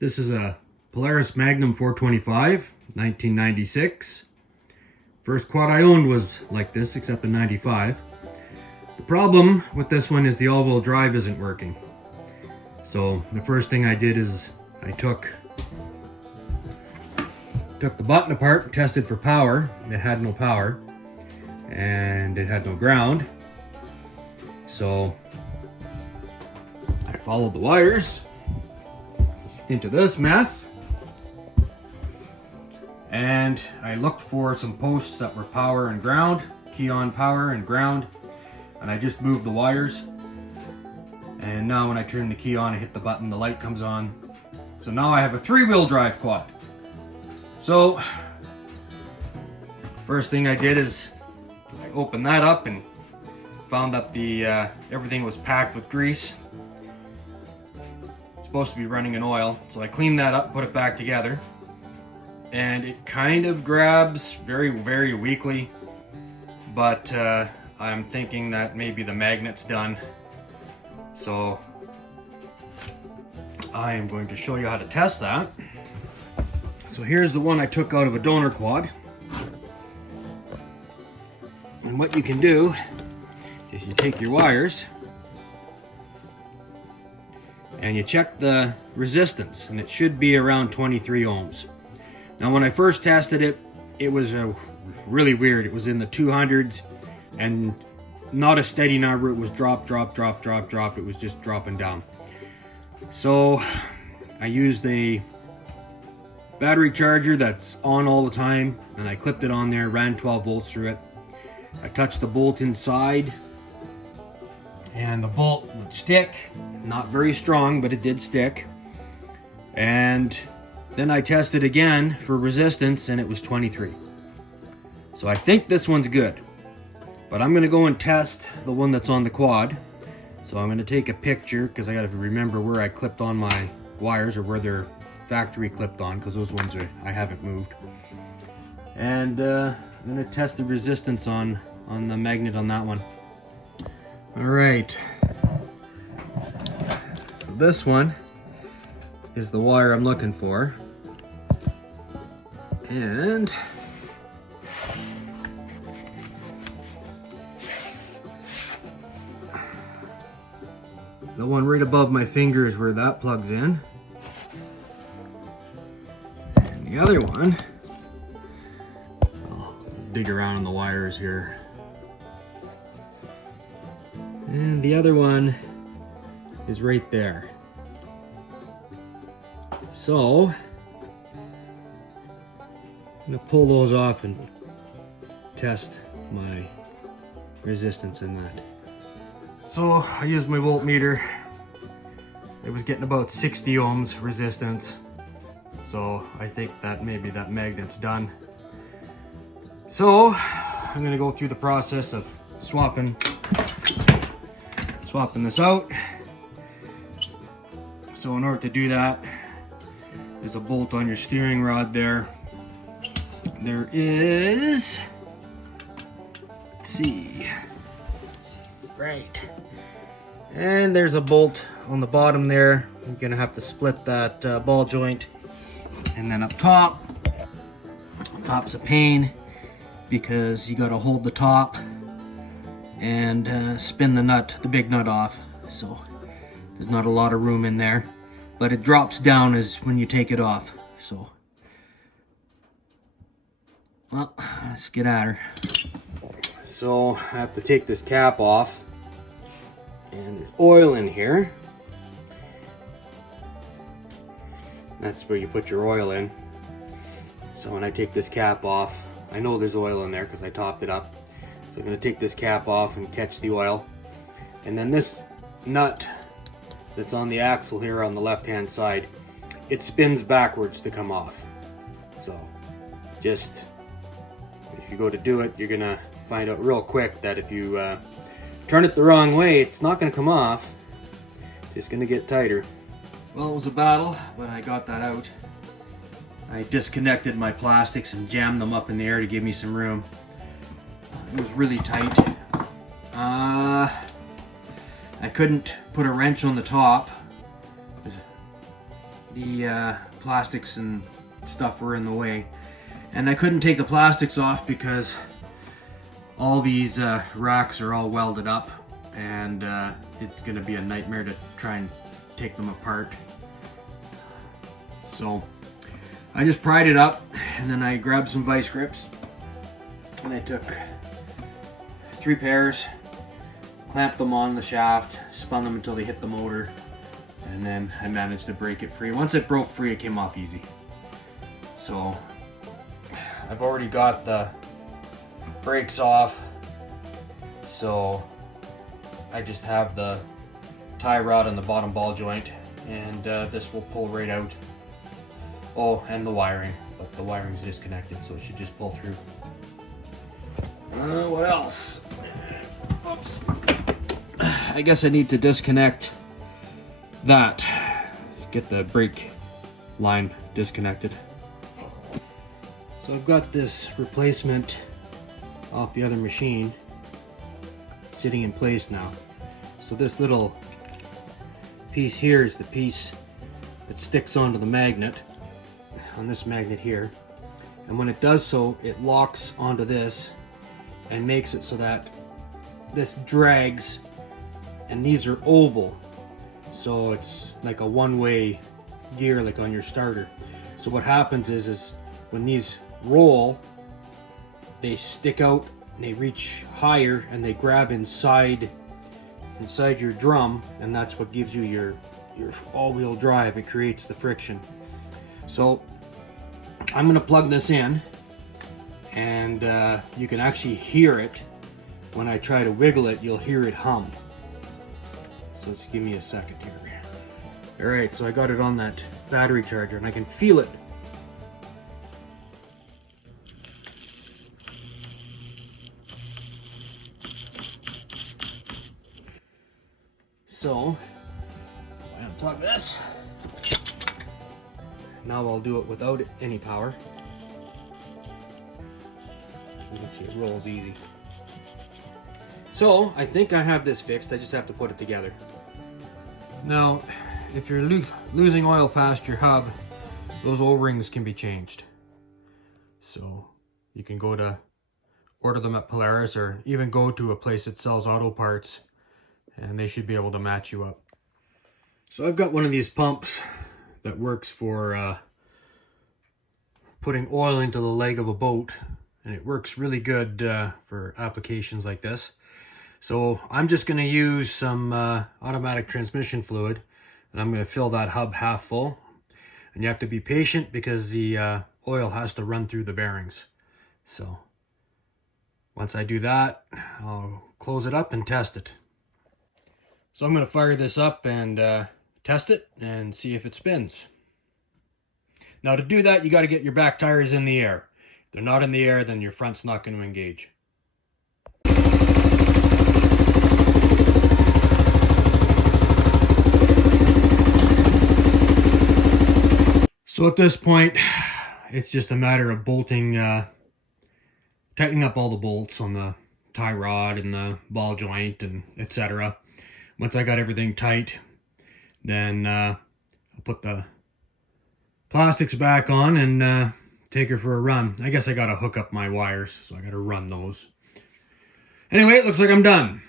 This is a Polaris Magnum 425, 1996. First quad I owned was like this, except in 95. The problem with this one is the all-wheel drive isn't working. So the first thing I did is I took the button apart and tested for power. It had no power and it had no ground. So I followed the wires into this mess, and I looked for some posts that were power and ground, key on power and ground, and I just moved the wires. And now when I turn the key on, I hit the button, the light comes on. So now I have a 3-wheel drive quad. So first thing I did is I opened that up and found that the everything was packed with grease. Supposed to be running in oil, so I cleaned that up, put it back together, and it kind of grabs very, very weakly, but I'm thinking that maybe the magnet's done. So I am going to show you how to test that. So here's the one I took out of a donor quad, and what you can do is you take your wires and you check the resistance, and it should be around 23 ohms. Now when I first tested it, it was really weird. It was in the 200s and not a steady number. It was drop, drop, drop, drop, drop. It was just dropping down. So I used a battery charger that's on all the time, and I clipped it on there, ran 12 volts through it. I touched the bolt inside, and the bolt would stick. Not very strong, but it did stick. And then I tested again for resistance, and it was 23. So I think this one's good, but I'm gonna go and test the one that's on the quad. So I'm gonna take a picture, because I gotta remember where I clipped on my wires, or where they're factory clipped on, because those ones I haven't moved. And I'm gonna test the resistance on the magnet on that one. All right. So this one is the wire I'm looking for. And the one right above my finger is where that plugs in. And the other one, I'll dig around in the wires here. And the other one is right there. So I'm gonna pull those off and test my resistance in that. So I used my voltmeter. It was getting about 60 ohms resistance. So I think that maybe that magnet's done. So I'm gonna go through the process of swapping this out. So in order to do that, there's a bolt on your steering rod there. There is, let's see, right, and there's a bolt on the bottom there. You're gonna have to split that ball joint. And then up top's a pain, because you got to hold the top and spin the nut, the big nut off. So there's not a lot of room in there, but it drops down as when you take it off. So, well, let's get at her. So I have to take this cap off, and there's oil in here. That's where you put your oil in. So when I take this cap off, I know there's oil in there because I topped it up. So I'm going to take this cap off and catch the oil. And then this nut that's on the axle here on the left hand side, it spins backwards to come off. So just, if you go to do it, you're going to find out real quick that if you turn it the wrong way, it's not going to come off. It's going to get tighter. Well, it was a battle, but I got that out. I disconnected my plastics and jammed them up in the air to give me some room. It was really tight. I couldn't put a wrench on the top. the plastics and stuff were in the way. And I couldn't take the plastics off because all these racks are all welded up, and it's gonna be a nightmare to try and take them apart. So I just pried it up, and then I grabbed some vice grips, and I took 3 pairs, clamped them on the shaft, spun them until they hit the motor, and then I managed to break it free. Once it broke free, it came off easy. So I've already got the brakes off, so I just have the tie rod on the bottom ball joint, and this will pull right out. Oh, and the wiring, but the wiring is disconnected, so it should just pull through. What else? Oops. I guess I need to disconnect that. Get the brake line disconnected. So I've got this replacement off the other machine sitting in place now. So this little piece here is the piece that sticks onto the magnet, on this magnet here. And when it does so, it locks onto this and makes it so that this drags, and these are oval. So it's like a one-way gear, like on your starter. So what happens is when these roll, they stick out and they reach higher and they grab inside your drum, and that's what gives you your all-wheel drive. It creates the friction. So I'm gonna plug this in, and you can actually hear it. When I try to wiggle it, you'll hear it hum. So just give me a second here. Alright, so I got it on that battery charger and I can feel it. So, I unplug this. Now I'll do it without any power. You can see it rolls easy. So, I think I have this fixed. I just have to put it together. Now, if you're losing oil past your hub, those O-rings can be changed. So, you can go to order them at Polaris, or even go to a place that sells auto parts, and they should be able to match you up. So I've got one of these pumps that works for putting oil into the leg of a boat, and it works really good for applications like this. So I'm just going to use some automatic transmission fluid, and I'm going to fill that hub half full. And you have to be patient because the oil has to run through the bearings. So once I do that, I'll close it up and test it. So I'm going to fire this up and test it and see if it spins. Now to do that, you got to get your back tires in the air. If they're not in the air, then your front's not going to engage. So at this point, it's just a matter of bolting, tightening up all the bolts on the tie rod and the ball joint and etc. Once I got everything tight, then I'll put the plastics back on and take her for a run. I guess I gotta hook up my wires, so I gotta run those. Anyway, it looks like I'm done.